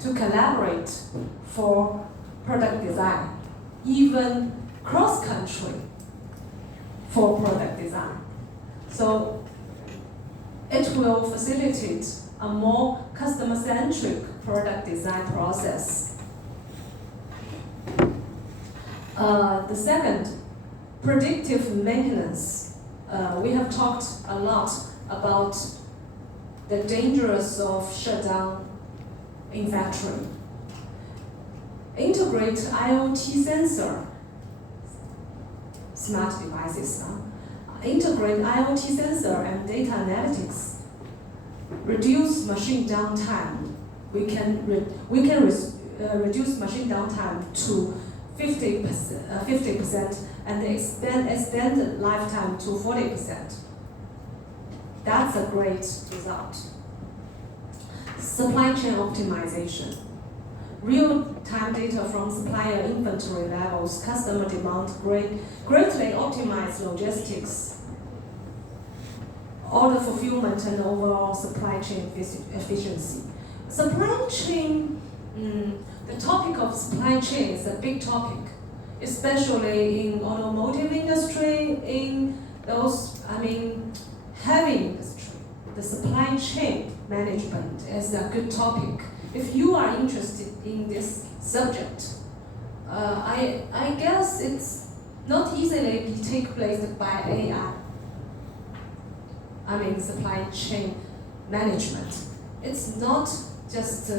to collaborate for product design, even cross-country for product design. So it will facilitate a more customer-centric product design process. The second, predictive maintenance. We have talked a lot about the dangers of shutdown in factory. Integrate IoT sensor, smart devices. Integrate IoT sensor and data analytics. Reduce machine downtime. We can reduce machine downtime to 50% and extend the lifetime to 40%. That's a great result. Supply chain optimization. Real-time data from supplier inventory levels, customer demand greatly optimize logistics, order fulfillment, and overall supply chain efficiency. Supply chain, the topic of supply chain is a big topic, especially in automotive industry, in those, heavy industry. The supply chain management is a good topic. If you are interested in this subject, I guess it's not easily take place by AI. Supply chain management. It's not just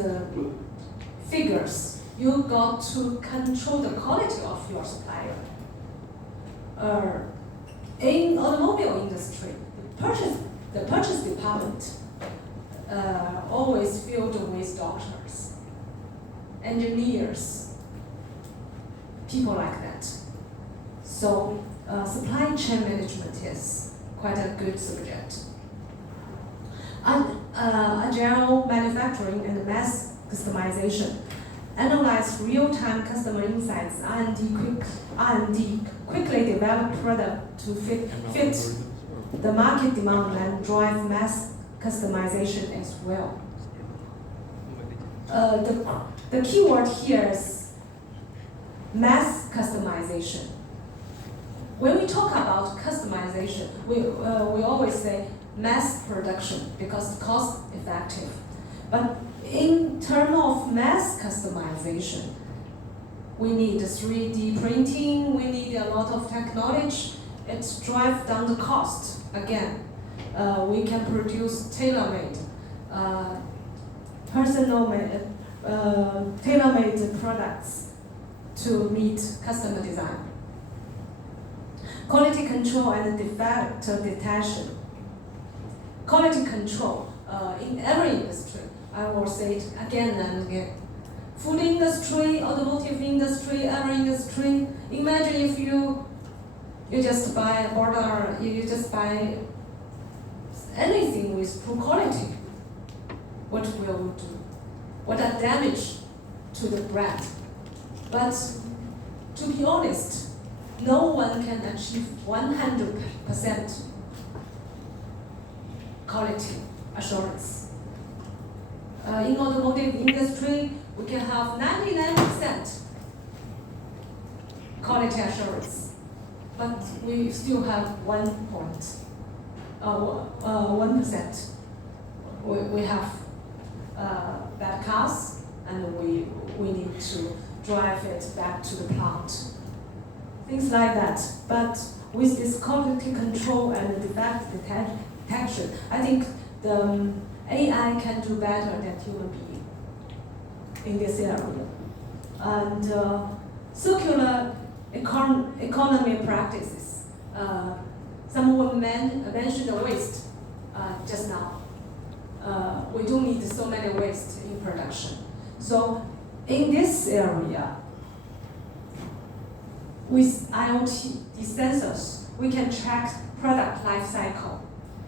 figures. You got to control the quality of your supplier. In automobile industry, the purchase department always filled with doctors, engineers, people like that. So supply chain management is quite a good subject. Agile manufacturing and mass customization. Analyze real-time customer insights. R&D quickly develop product to fit the market demand and drive mass customization as well. The keyword here is mass customization. When we talk about customization, we always say mass production because it's cost effective. But in terms of mass customization, we need 3D printing, we need a lot of technology. It drives down the cost. Again, we can produce tailor-made, tailor-made products to meet customer design. Quality control and defect detection. Quality control in every industry. I will say it again and again. Food industry, automotive industry, every industry. Imagine if you just buy a border, you just buy anything with poor quality. What will you do? What a damage to the brand. But to be honest, no one can achieve 100% quality assurance. In automotive industry, we can have 99% quality assurance, but we still have 1%. We have bad cars, and we need to drive it back to the plant. Things like that. But with this quality control and defect detection, I think the AI can do better than human being in this area. And circular economy practices. Someone mentioned the waste just now. We don't need so many waste in production. So in this area, with IoT sensors, we can track product life cycle,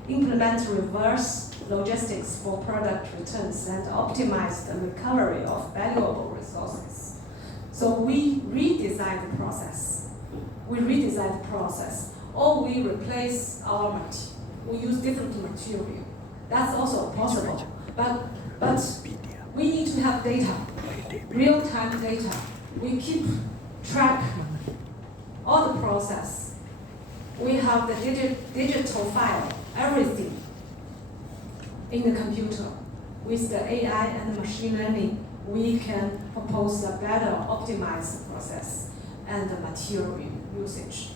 implement reverse logistics for product returns, and optimize the recovery of valuable resources. So we redesign the process. Or we replace our material. We use different material. That's also possible. But we need to we have data, real-time data. We keep track all the process. We have the digital file, everything in the computer. With the AI and the machine learning, we can propose a better optimized process and the material usage.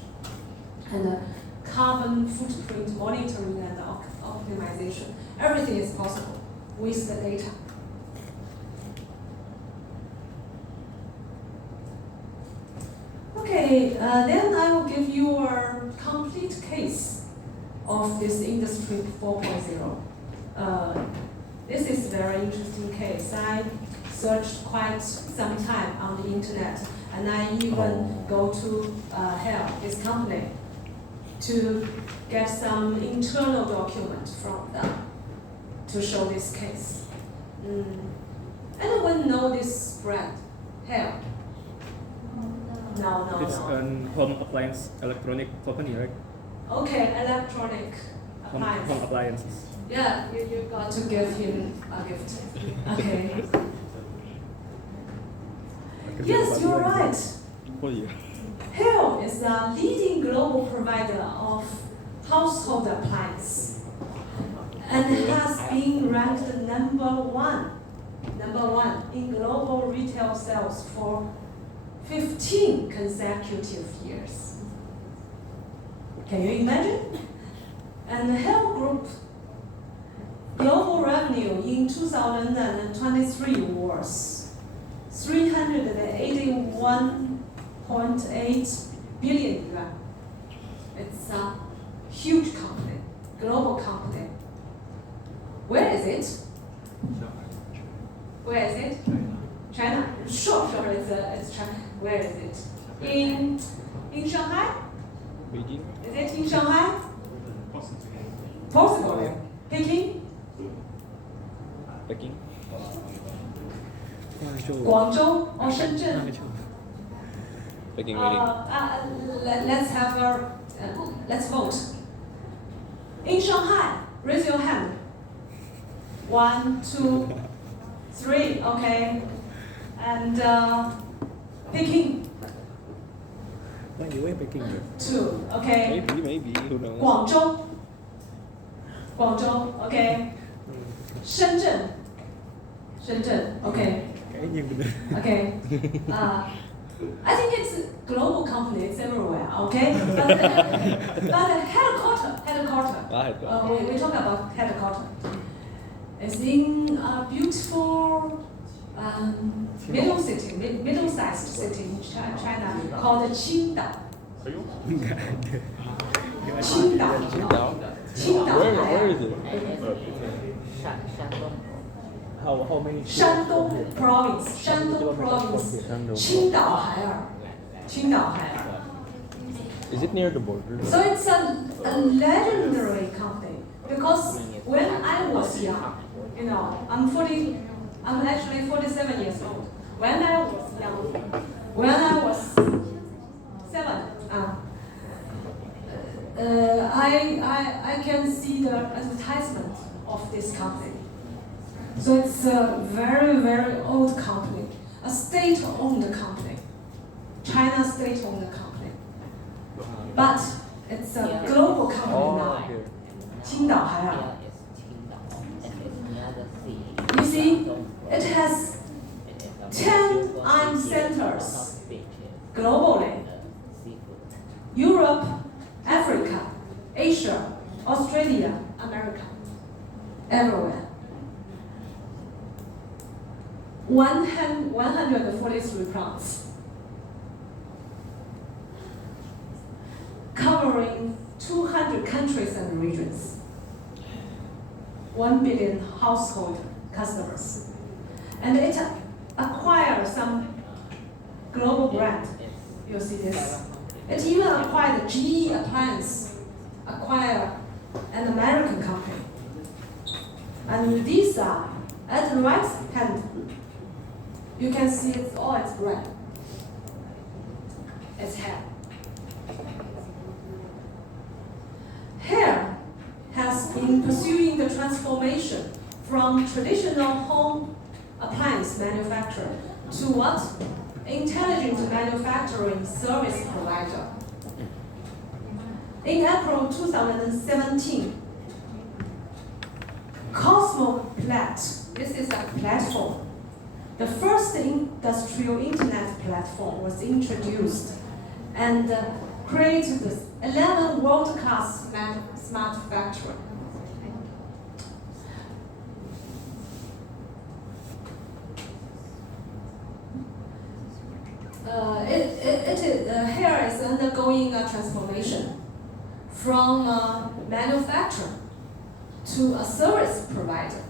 And the carbon footprint monitoring and optimization. Everything is possible with the data. Okay, then I will give you a complete case of this Industry 4.0. This is a very interesting case. I searched quite some time on the internet, and I even go to HALE, this company, to get some internal document from them to show this case. Anyone know this brand, HALE? No. It's an home appliance electronic company, right? Okay, electronic appliance. Home appliances. Yeah, you got to give him a gift. Okay. Yes, you're right. Oh yeah. HALE is a leading global provider of household appliance and has been ranked number one in global retail sales for 15 consecutive years. Can you imagine? And the HALE Group global revenue in 2023 was 381.8 billion yuan. It's a huge company, global company. Where is it? Where is it? China. Sure, it's China. Where is it? In Shanghai? Beijing. Is it in Shanghai? Possible. Peking? Peking. Guangzhou or Shenzhen? Peking. Let's vote. In Shanghai, raise your hand. 1, 2, 3. Okay. And Peking. Why you in Peking? 2. Okay. Maybe. Who knows? Guangzhou. Okay. Shenzhen. Okay. Okay. I think it's a global company. It's everywhere. Okay. But the headquarters. We talk about headquarters. It's in a beautiful middle-sized city in China called Qingdao. Where is it? How many? Shandong province, Qingdao-Haier. Is it near the border? So it's a legendary company because when I was young, I'm actually 47 years old. When I was young, when I was 7, I can see the advertisement of this company. So it's a very, very old company, a state-owned company, China state-owned company. But it's a global company now, Qingdao-Haier. You see, it has 10 AIM centers globally. Europe, Africa, Asia, Australia, America, everywhere. 143 plants, covering 200 countries and regions, 1 billion household customers. And it acquired some global brand. You see this. It even acquired GE Appliance, acquired an American company. And these are, at the right hand, you can see it's all its brand. It's HALE. HALE has been pursuing the transformation from traditional home appliance Chinese manufacturer to what? Intelligent manufacturing service provider. In April 2017, Cosmoplat, this is a platform. The first industrial internet platform was introduced and created 11 world-class smart factory. Here is undergoing a transformation from a manufacturer to a service provider.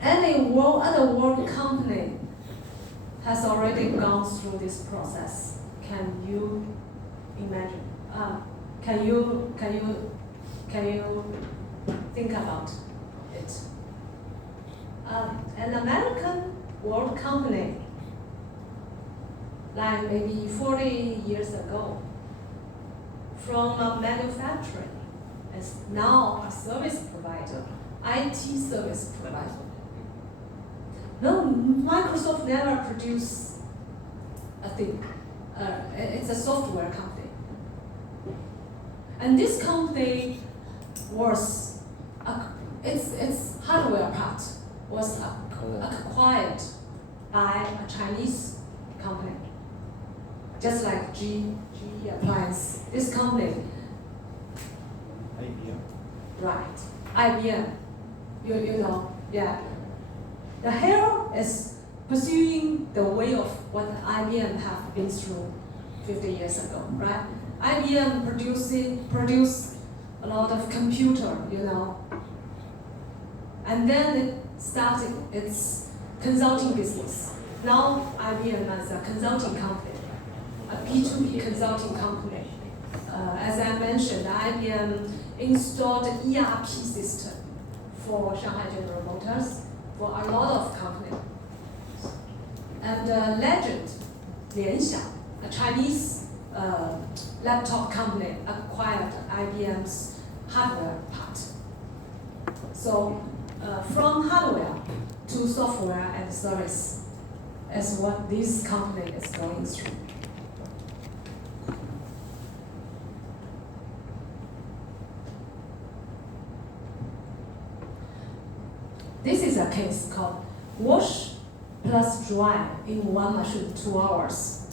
Any other world company has already gone through this process. Can you imagine? Can you think about it? An American world company, like maybe 40 years ago, from a manufacturing, is now a service provider, IT service provider. No, Microsoft never produced a thing. It's a software company. And this company was, its hardware part was acquired by a Chinese company. Just like GE Appliance. This company. IBM. Right. IBM. You know, yeah. The HERE is pursuing the way of what IBM have been through 50 years ago, right? IBM produced a lot of computer, you know. And then it started its consulting business. Now IBM is a consulting company, a P2P consulting company. As I mentioned, IBM installed an ERP system for Shanghai General Motors, for a lot of companies. And Legend, Lianxiang, a Chinese laptop company, acquired IBM's hardware part. So from hardware to software and service is what this company is going through. This is a case called wash plus dry in one machine, 2 hours.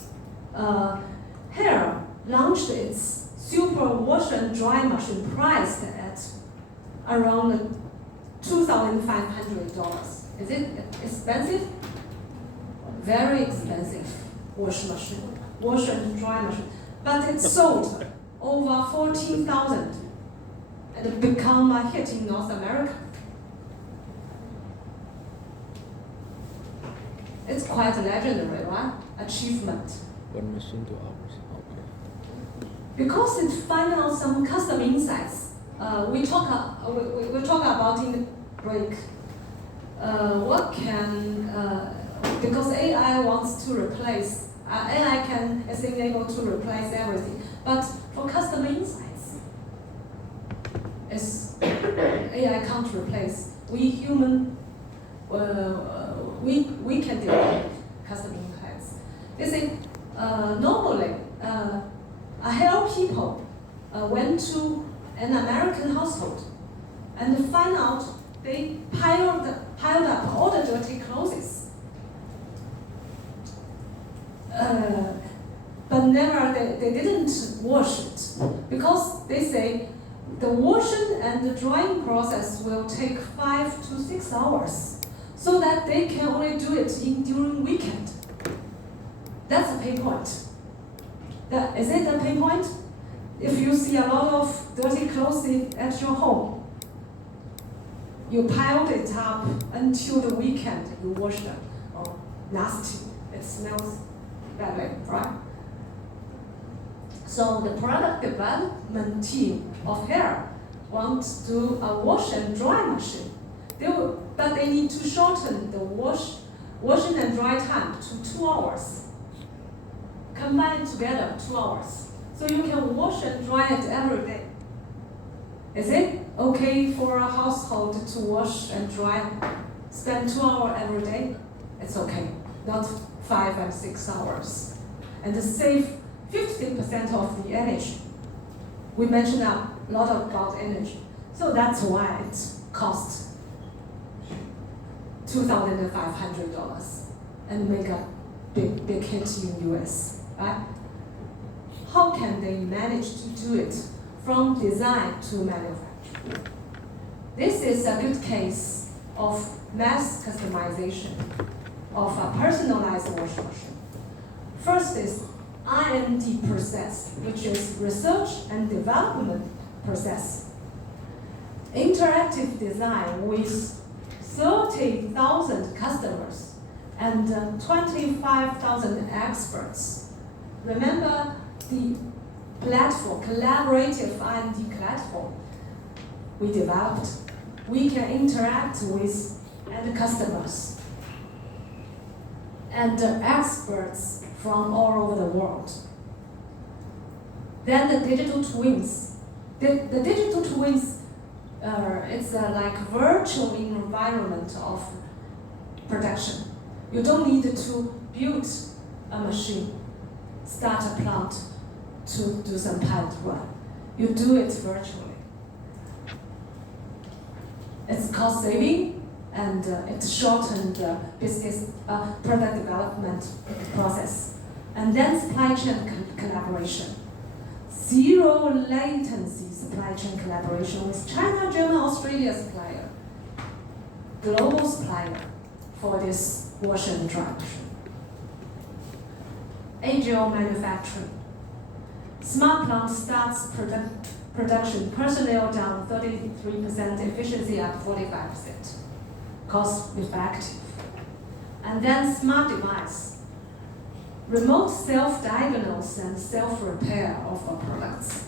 HERE launched its super wash and dry machine priced at around $2,500. Is it expensive? Very expensive wash and dry machine. But it sold over 14,000 and become a hit in North America. It's quite legendary, right? Achievement. 1 machine, 2 hours. Okay. Because it finds out some custom insights. We talk about in the break. What can because AI wants to replace. AI is able to replace everything, but for custom insights, AI can't replace. We human. We can develop custom insights. They say normally a HERE people went to an American household and find out they piled up all the dirty clothes. But they didn't wash it because they say the washing and the drying process will take 5 to 6 hours, so that they can only do it during weekend. That's a pain point. Is it a pain point? If you see a lot of dirty clothes at your home, you piled it up until the weekend, you wash them. Oh, nasty. It smells badly, right? So the product development team of HERE wants to do a wash and dry machine. But they need to shorten the washing and dry time to 2 hours. Combine together 2 hours. So you can wash and dry it every day. Is it? okay for a household to wash and dry, spend 2 hours every day, it's okay, not 5 and 6 hours. And to save 15% of the energy. We mentioned a lot about energy. So that's why it costs $2,500 and make a big hit in US, right? How can they manage to do it from design to manufacture? This is a good case of mass customization of a personalized washing machine. First is R&D process, which is research and development process. Interactive design with 30,000 customers and 25,000 experts. Remember the platform, collaborative R&D platform we developed. We can interact with end customers and experts from all over the world. Then the digital twins. The digital twins, it's like virtual environment of production. You don't need to build a machine, start a plant to do some pilot run. You do it virtually. It's cost saving and it shortened the business product development process. And then supply chain collaboration. Zero latency supply chain collaboration with China, Germany, Australia supplier. Global supplier for this wash and dry machine. Agile manufacturing. Smart plant starts production, personnel down 33%, efficiency up 45%. Cost effective. And then smart device. Remote self-diagnose and self-repair of our products.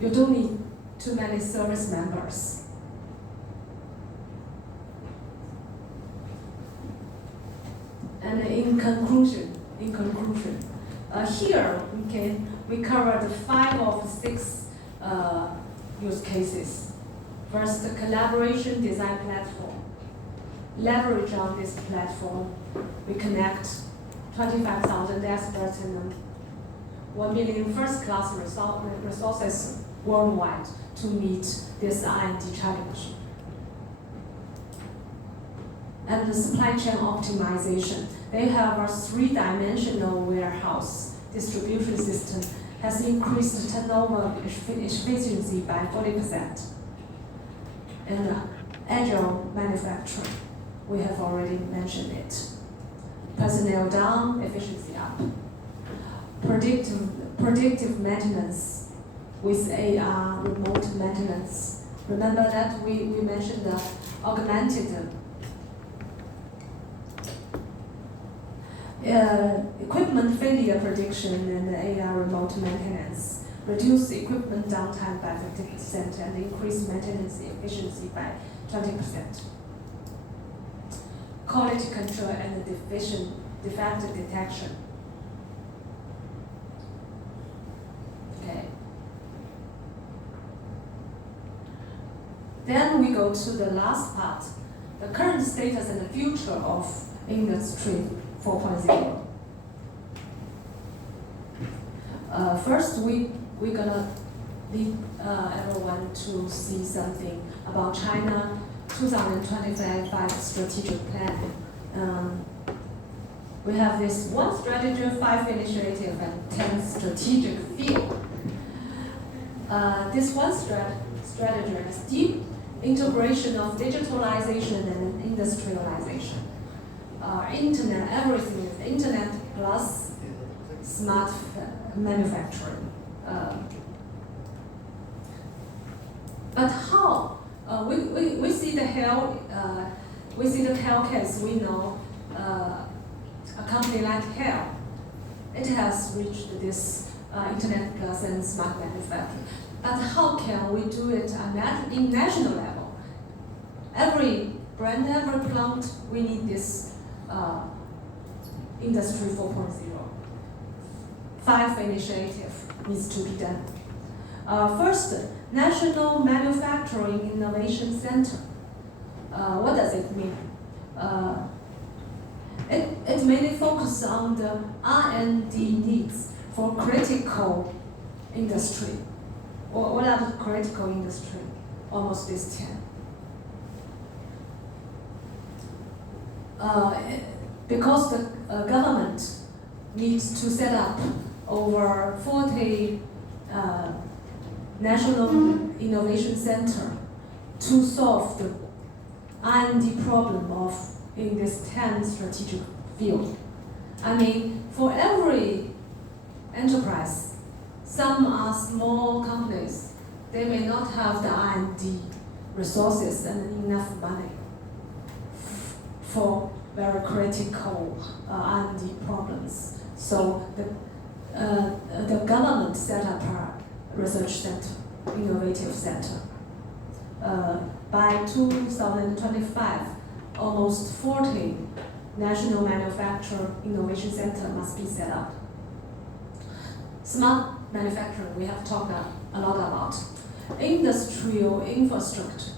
You don't need too many service members. And in conclusion, here we covered 5 of 6 use cases. First, the collaboration design platform. Leverage on this platform, we connect 25,000 experts and 1 million first-class resources worldwide to meet this R&D challenge. And the supply chain optimization. They have a 3-dimensional warehouse distribution system, has increased turnover efficiency by 40%. And agile manufacturing, we have already mentioned it. Personnel down, efficiency up. Predictive maintenance with AR, remote maintenance. Remember that we mentioned the augmented equipment failure prediction and AR remote maintenance. Reduce equipment downtime by 50% and increase maintenance efficiency by 20%. Quality control and defect detection. Okay. Then we go to the last part, the current status and the future of Industry 4.0. First, we're gonna lead everyone to see something about China 2025 strategic plan. We have this 1 strategy, 5 initiative, and 10 strategic field. This 1 strategy is deep integration of digitalization and industrialization. Internet, everything is internet plus smart manufacturing. But how? We see the Hell case. We know a company like Hell, it has reached this internet plus and smart manufacturing. But how can we do it in national level? Every brand, every plant, we need this Industry 4.0. 5 initiative needs to be done. First, National Manufacturing Innovation Center. What does it mean? It mainly focuses on the R&D needs for critical industry. What are the critical industry? Almost these 10. Because the government needs to set up over 40 National Innovation Center to solve the R&D problem in this 10 strategic field. I mean, for every enterprise, some are small companies. They may not have the R&D resources and enough money for very critical R&D problems. So the government set up a research center, innovative center. By 2025, almost 40 national manufacturing innovation center must be set up. Smart manufacturing, we have talked a lot about. Industrial infrastructure.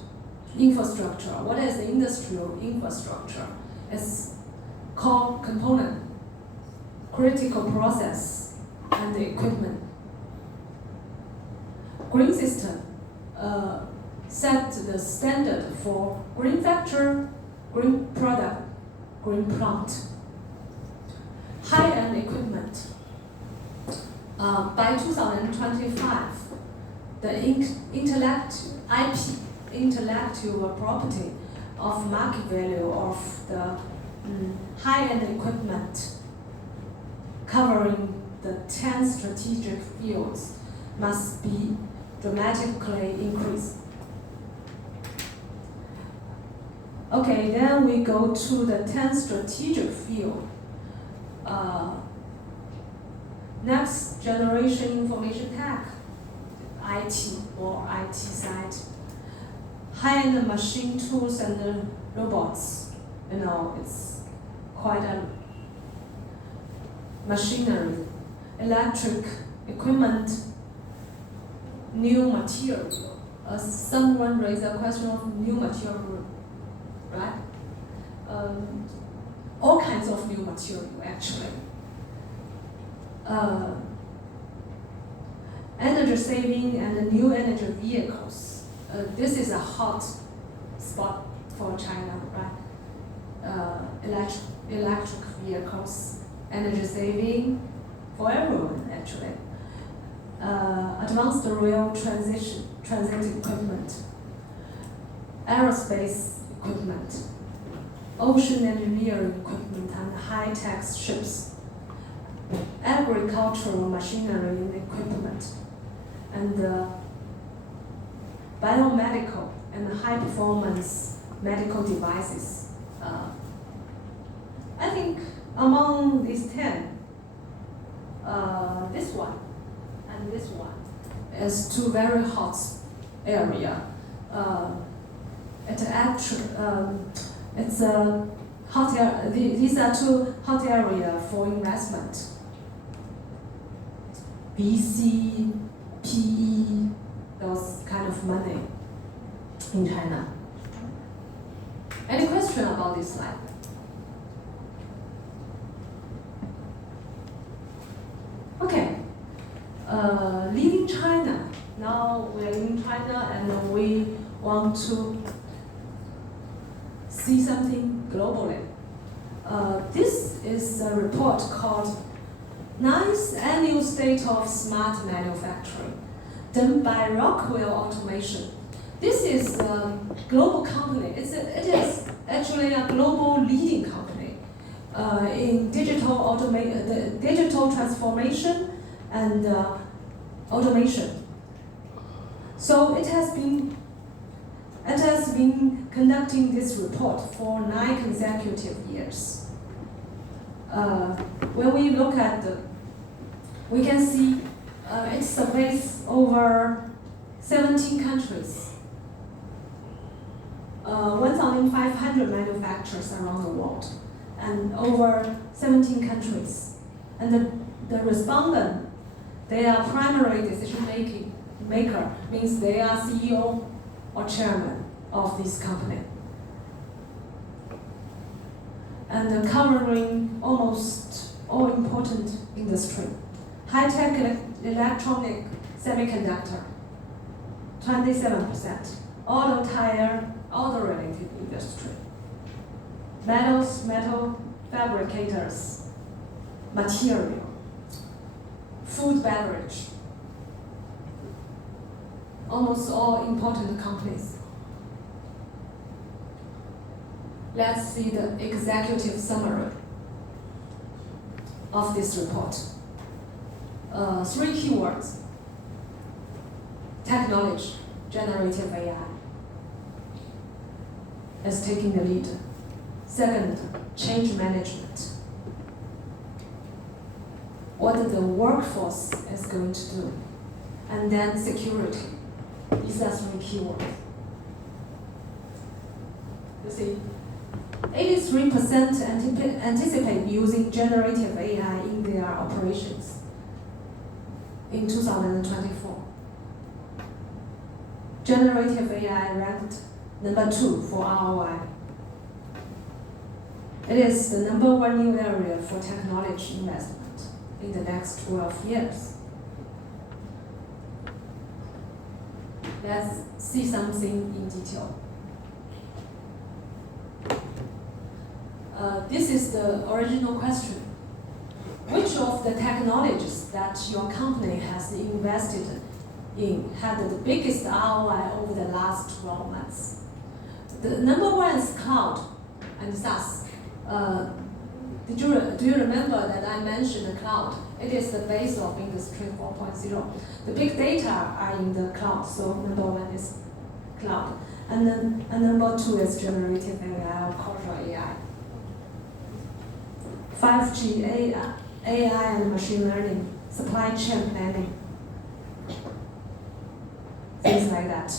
What is the industrial infrastructure? It's core component, critical process, and equipment. Green system set the standard for green factory, green product, green plant. High-end equipment. By 2025, the intellectual property of market value of the high-end equipment covering the 10 strategic fields must be dramatically increased. Okay, then we go to the 10 strategic field. Next generation information tech, IT or IT side. High-end machine tools and robots. It's quite a machinery, electric equipment, new material. Someone raised a question of new material, right? All kinds of new material, actually. Energy saving and new energy vehicles. This is a hot spot for China, right? Electric vehicles, energy saving for everyone, actually. Advanced rail transit equipment, aerospace equipment, ocean engineering equipment, and high-tech ships, agricultural machinery and equipment, and biomedical and high-performance medical devices. I think among these 10, this one and this one is two very hot area. It's a hot area. These are two hot area for investment. VC, PE, those kind of money in China. Any question about this slide? Okay, leaving China. Now we're in China and we want to see something globally. This is a report called 9th Annual State of Smart Manufacturing, done by Rockwell Automation. This is a global company. It is actually a global leading company in digital transformation and automation. So it has been conducting this report for 9 consecutive years. When we look at we can see it surveys over 17 countries, 1,500 manufacturers around the world, and over 17 countries. And the respondent, they are primary decision-making maker means they are CEO or chairman of this company. And covering almost all important industry. High-tech electronic semiconductor, 27%. Auto tire, auto-related industry. Metals, metal fabricators, material, food beverage. Almost all important companies. Let's see the executive summary of this report. 3 keywords. Technology, generative AI is taking the lead. Second, change management. What the workforce is going to do. And then security. These are 3 keywords. You see, 83% anticipate using generative AI in their operations in 2024. Generative AI ranked number 2 for ROI. It is the number 1 new area for technology investment in the next 12 years. Let's see something in detail. This is the original question. Which of the technologies that your company has invested in had the biggest ROI over the last 12 months? The number 1 is cloud and SaaS. Do you remember that I mentioned the cloud? It is the base of Industry 4.0. The big data are in the cloud, so number 1 is cloud. And number 2 is generative AI or causal AI. 5G AI and machine learning, supply chain planning, things like that.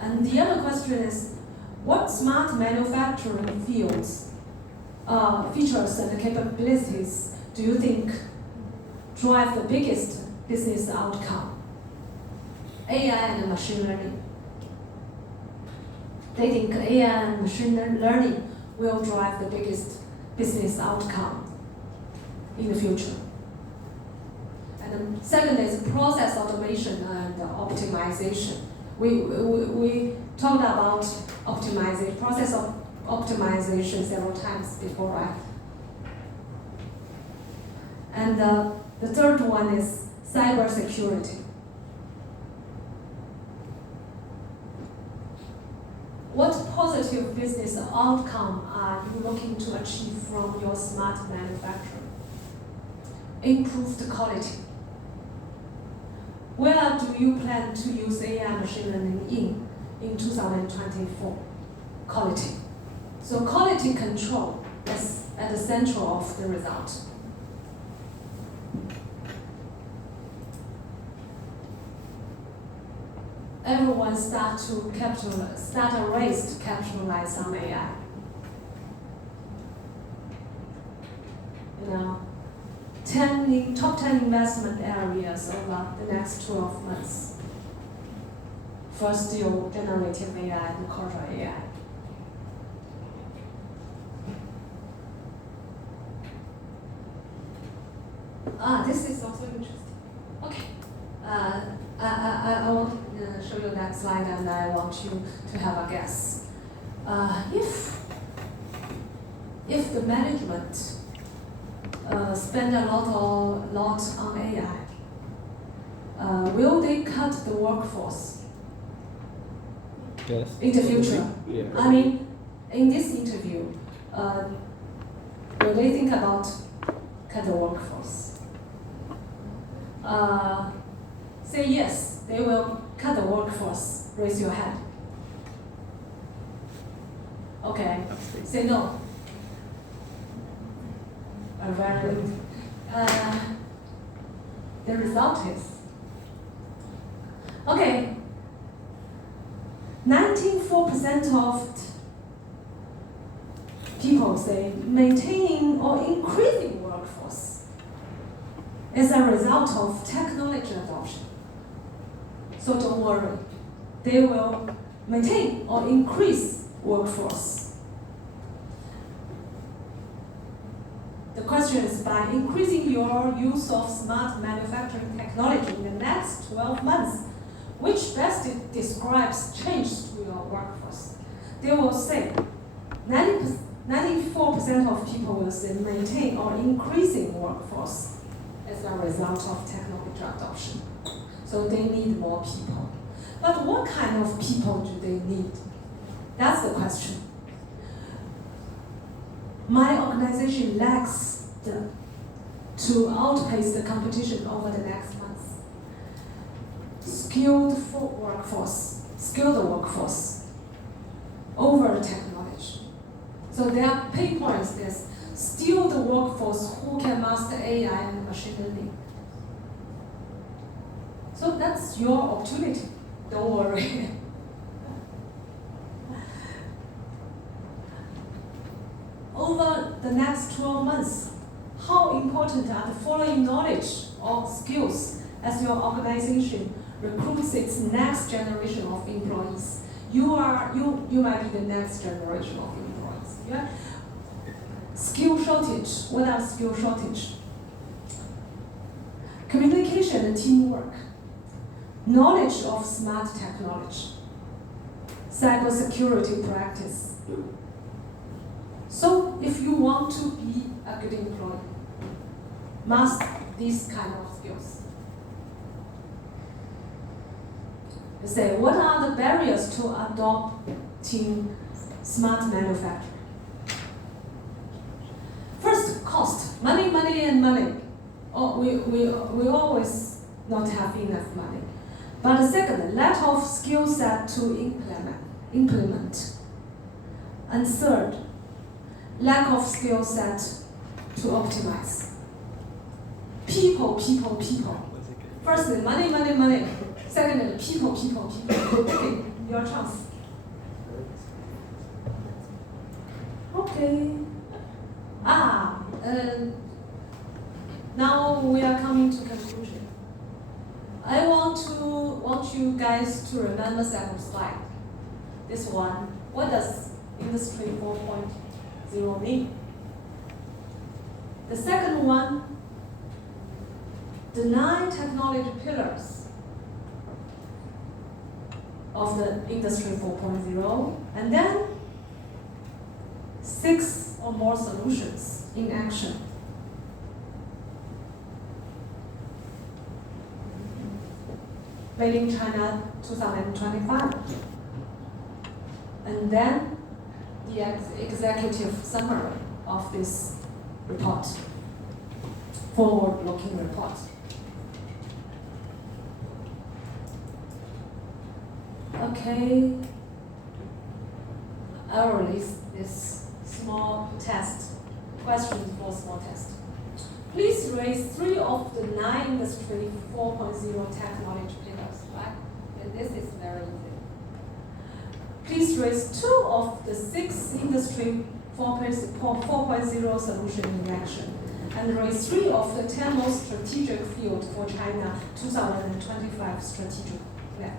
And the other question is, what smart manufacturing fields, features and capabilities do you think drive the biggest business outcome? AI and machine learning. They think AI and machine learning will drive the biggest business outcome in the future. And the second is process automation and optimization. We talked about optimization, process of optimization several times before, right? And the third one is cybersecurity. What positive business outcome are you looking to achieve from your smart manufacturing? Improved quality. Where do you plan to use AI machine learning in 2024? Quality. So quality control is at the center of the result. Everyone start a race to capitalize on AI. You know, top 10 investment areas over the next 12 months. First, still generative AI and causal AI. This is also interesting. Okay. I want to show you that slide, and I want you to have a guess. If the management spend a lot on AI, will they cut the workforce? Yes. In the future? Yeah. I mean, in this interview, will they think about cut the workforce? Say yes, they will cut the workforce. Raise your hand. Okay. Say no. Very good. The result is, okay, 94% of people say maintaining or increasing workforce is a result of technology adoption. So don't worry. They will maintain or increase workforce. The question is, by increasing your use of smart manufacturing technology in the next 12 months, which best describes change to your workforce? They will say 94% of people will say maintain or increasing workforce as a result of technology adoption. So they need more people. But what kind of people do they need? That's the question. My organization lacks to outpace the competition over the next months. Skilled workforce over technology. So their pain points is still the workforce who can master AI and machine learning. So that's your opportunity. Don't worry. Over the next 12 months, how important are the following knowledge or skills as your organization recruits its next generation of employees? You might be the next generation of employees. Yeah? Skill shortage. What are skill shortage? Communication and teamwork. Knowledge of smart technology. Cybersecurity practice. So if you want to be a good employee, master these kind of skills. You say, what are the barriers to adopting smart manufacturing? First, cost. Money, and money. Oh, we always not have enough money. But the second, lack of skill set to implement. And third, lack of skill set to optimize. People. First, money. Second, people. Okay, your chance. Okay. Now we are coming to conclusion. I want you guys to remember second slide. This one. What does Industry 4.0 mean? The second one, the 9 technology pillars of the Industry 4.0, and then 6 or more solutions in action. Made in China 2025. And then the executive summary of this report, forward-looking report. Okay, I'll release this small test, questions for small test. Please raise 3 of the 9 Industry 4.0 technology pillars, right? And this is very easy. Please raise 2 of the 6 Industry 4.0 solution in action, and raise 3 of the 10 most strategic fields for China 2025 strategic plan.